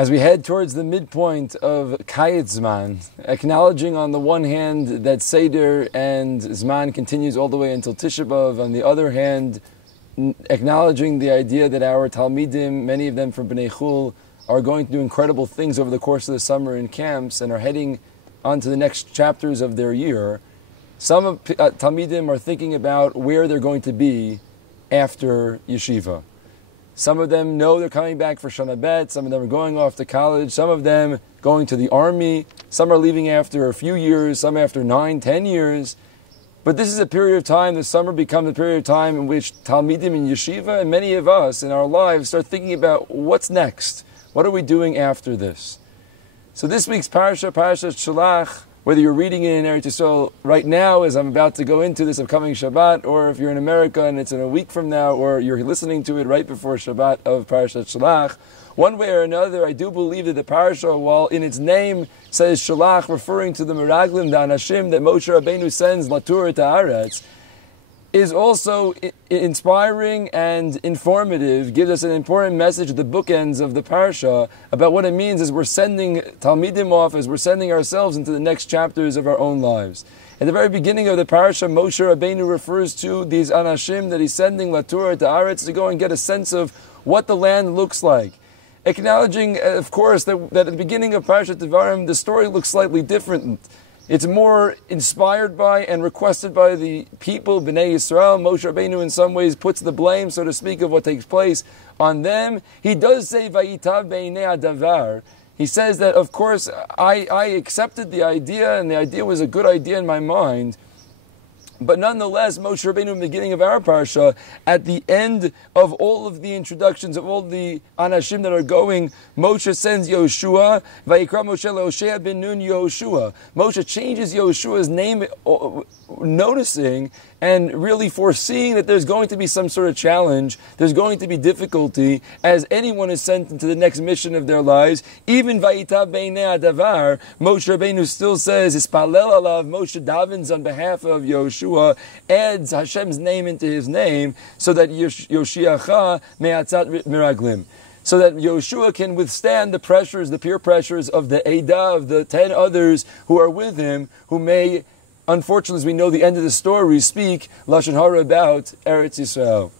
As we head towards the midpoint of Kayet Zman, acknowledging on the one hand that Seder and Zman continues all the way until Tisha B'Av, on the other hand, acknowledging the idea that our Talmidim, many of them from Bnei Chul, are going to do incredible things over the course of the summer in camps and are heading on to the next chapters of their year. Some of Talmidim are thinking about where they're going to be after yeshiva. Some of them know they're coming back for Shana Bet, some of them are going off to college, some of them going to the army, some are leaving after a few years, some after 9, 10 years. But this is a period of time, the summer becomes a period of time in which Talmidim in yeshiva and many of us in our lives start thinking about what's next. What are we doing after this? So this week's parasha, Parashat Shelach, whether you're reading it in Eretz Yisrael right now as I'm about to go into this upcoming Shabbat, or if you're in America and it's in a week from now, or you're listening to it right before Shabbat of Parashat Shelach, one way or another, I do believe that the parasha, while in its name says Shelach, referring to the Meraglim, the Anashim that Moshe Rabbeinu sends Latur Ta'aretz, is also inspiring and informative, gives us an important message at the bookends of the parasha about what it means as we're sending Talmidim off, as we're sending ourselves into the next chapters of our own lives. At the very beginning of the parasha, Moshe Rabbeinu refers to these Anashim that he's sending Latur Ta'aretz to go and get a sense of what the land looks like. Acknowledging, of course, that at the beginning of Parashat Devarim, the story looks slightly different. It's more inspired by and requested by the people, Bnei Yisrael. Moshe Rabbeinu in some ways puts the blame, so to speak, of what takes place on them. He does say, Vayitav beinei adavar. He says that, of course, I accepted the idea, and the idea was a good idea in my mind. But nonetheless, Moshe Rabbeinu in the beginning of our parasha, at the end of all of the introductions of all the Anashim that are going, Moshe sends Yoshua, Vayikra Moshe leHoshea ben Nun Yoshua. Moshe changes Yoshua's name, noticing and really foreseeing that there's going to be some sort of challenge, there's going to be difficulty, as anyone is sent into the next mission of their lives. Even Vayitav beinei adavar, Moshe Rabbeinu still says, Ispalel alav, Moshe davens on behalf of Yoshua, adds Hashem's name into his name, so that Yoshiacha me'atzat miraglim. So that Yoshua can withstand the pressures, the peer pressures of the Eidah, of the 10 others who are with him, who may, unfortunately, as we know the end of the story, speak Lashon Hara about Eretz Yisrael.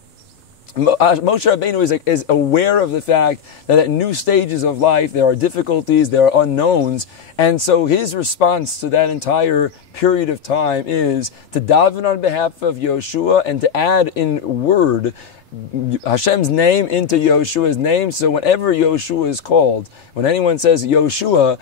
Moshe Rabbeinu is aware of the fact that at new stages of life there are difficulties, there are unknowns, and so his response to that entire period of time is to daven on behalf of Yoshua and to add in word Hashem's name into Yoshua's name, so whenever Yoshua is called, when anyone says Yoshua,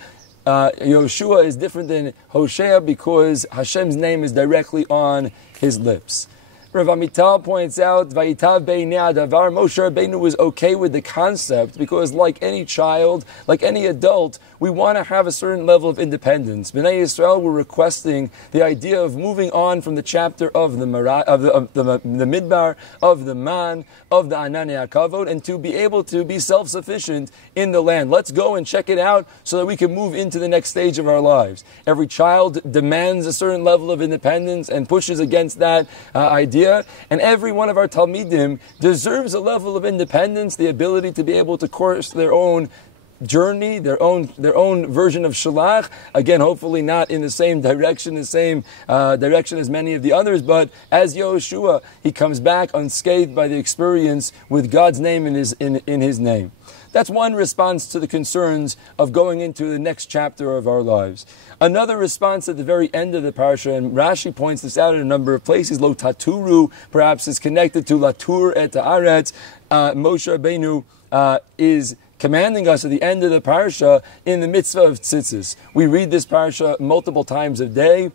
Yoshua is different than Hoshea because Hashem's name is directly on his lips. Rav Amital points out, Vayitav beinei adavar, Moshe Rabbeinu was okay with the concept because, like any child, like any adult, we want to have a certain level of independence. Bnei Yisrael were requesting the idea of moving on from the chapter of the Midbar, of the Man, of the Ananei HaKavod, and to be able to be self-sufficient in the land. Let's go and check it out so that we can move into the next stage of our lives. Every child demands a certain level of independence and pushes against that idea. And every one of our Talmidim deserves a level of independence, the ability to be able to course their own journey, their own version of Shelach. Again, hopefully not in the same direction as many of the others, but as Yoshua, he comes back unscathed by the experience with God's name in his name. That's one response to the concerns of going into the next chapter of our lives. Another response at the very end of the parasha, and Rashi points this out in a number of places, Lo Taturu, perhaps is connected to Latur et Haaretz. Moshe Rabbeinu is commanding us at the end of the parasha in the mitzvah of tzitzis. We read this parasha multiple times a day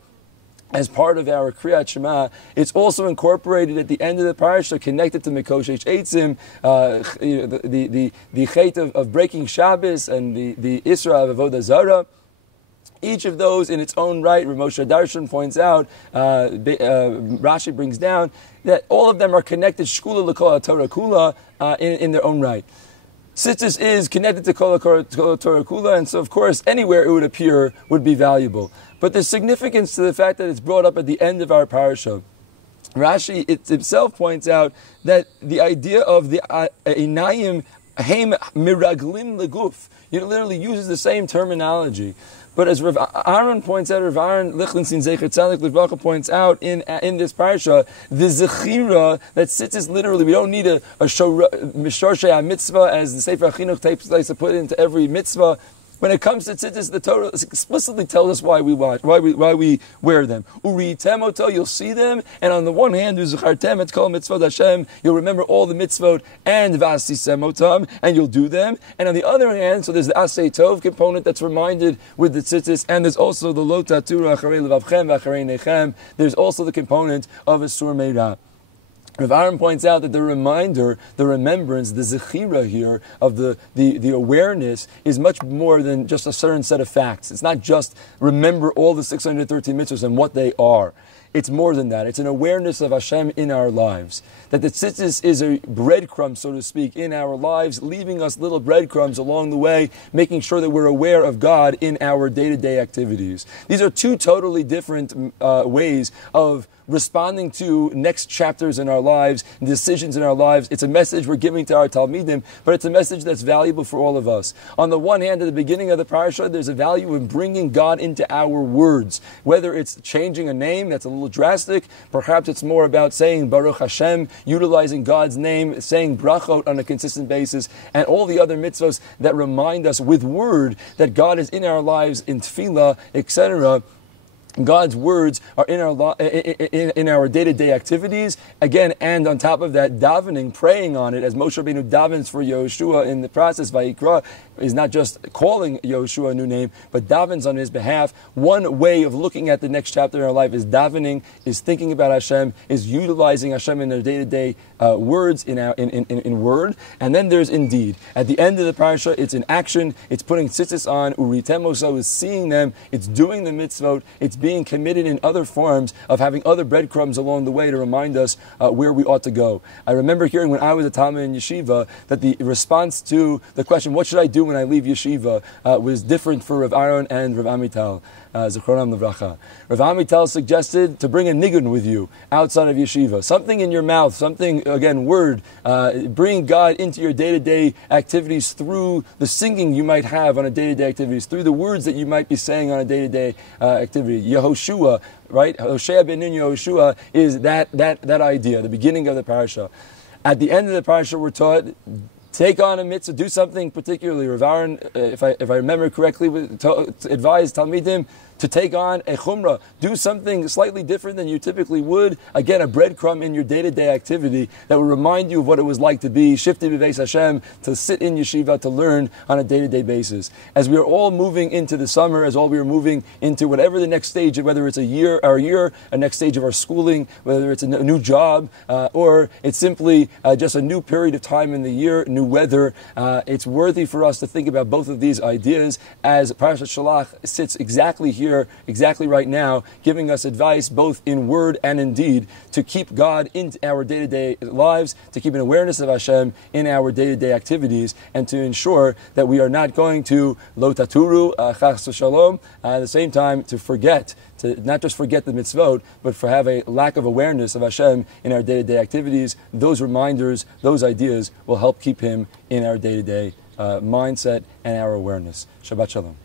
as part of our Kriyat Shema. It's also incorporated at the end of the parasha, connected to Mikoshesh Eitzim, the chait of breaking Shabbos and the Isra of Avodah Zarah. Each of those in its own right, Moshe Darshan points out, Rashi brings down, that all of them are connected, Shkula l'kol Torah Kula, in their own right. Tzitzis is connected to Kol Torah Kula, and so of course anywhere it would appear would be valuable. But there's significance to the fact that it's brought up at the end of our parasha. Rashi itself points out that the idea of the Einayim Heim miraglim leguf. He literally uses the same terminology. But as Rav Aaron points out, Rav Aaron Lichtenstein Zecher Tzadik Livracha points out in this parsha, the zechira that sits is literally, we don't need a mishorshei mitzvah as the Sefer HaChinuch takes to put into every mitzvah. When it comes to tzitzis, the Torah explicitly tells us why we wear them. Uri temoto, you'll see them, and on the one hand, uzachartem et kol mitzvot Hashem, you'll remember all the mitzvot and vasisemotam, and you'll do them. And on the other hand, so there's the asay tov component that's reminded with the tzitzis, and there's also the lo tatura acharei levavchem v'acharei nechem. There's also the component of a sur meira. Rav Aaron points out that the reminder, the remembrance, the zechira here of the awareness is much more than just a certain set of facts. It's not just remember all the 613 mitzvahs and what they are. It's more than that. It's an awareness of Hashem in our lives. That the tzitzis is a breadcrumb, so to speak, in our lives, leaving us little breadcrumbs along the way, making sure that we're aware of God in our day-to-day activities. These are two totally different ways of responding to next chapters in our lives, decisions in our lives. It's a message we're giving to our Talmidim, but it's a message that's valuable for all of us. On the one hand, at the beginning of the parasha, there's a value in bringing God into our words. Whether it's changing a name, that's a little drastic. Perhaps it's more about saying Baruch Hashem, utilizing God's name, saying brachot on a consistent basis, and all the other mitzvahs that remind us with word that God is in our lives, in tefillah, etc. God's words are in our day-to-day activities, again, and on top of that, davening, praying on it, as Moshe Rabbeinu davens for Yehoshua in the process. Vayikra is not just calling Yehoshua a new name, but davens on his behalf. One way of looking at the next chapter in our life is davening, is thinking about Hashem, is utilizing Hashem in their day-to-day words, in word. And then there's indeed. At the end of the parasha, it's in action, it's putting tzitzis on, uritemoso is seeing them, it's doing the mitzvot, it's being committed in other forms of having other breadcrumbs along the way to remind us where we ought to go. I remember hearing when I was a Talmud in yeshiva that the response to the question, what should I do when I leave yeshiva, was different for Rav Aaron and Rav Amital. Zichronam Levracha. Rav Amital suggested to bring a nigun with you outside of yeshiva. Something in your mouth, something, again, word, bring God into your day-to-day activities through the singing you might have on a day-to-day activities, through the words that you might be saying on a day-to-day activity. Yehoshua, right? Hoshea ben Nun Yehoshua is that idea, the beginning of the parasha. At the end of the parasha, we're taught, take on a mitzvah, do something particularly. Rav Aaron, if I remember correctly, advised Talmidim to take on a chumrah, do something slightly different than you typically would. Again, a breadcrumb in your day-to-day activity that will remind you of what it was like to be shifted b'veis Hashem, to sit in yeshiva, to learn on a day-to-day basis. As we are all moving into the summer, as all we are moving into whatever the next stage, whether it's a next stage of our schooling, whether it's a new job, or it's simply just a new period of time in the year, new weather, it's worthy for us to think about both of these ideas as Parashat Shelach sits exactly here, exactly right now, giving us advice both in word and in deed to keep God in our day-to-day lives, to keep an awareness of Hashem in our day-to-day activities, and to ensure that we are not going to lo taturu, chas v'shalom, at the same time to forget, to not just forget the mitzvot, but for have a lack of awareness of Hashem in our day-to-day activities. Those reminders, those ideas will help keep Him in our day-to-day mindset and our awareness. Shabbat Shalom.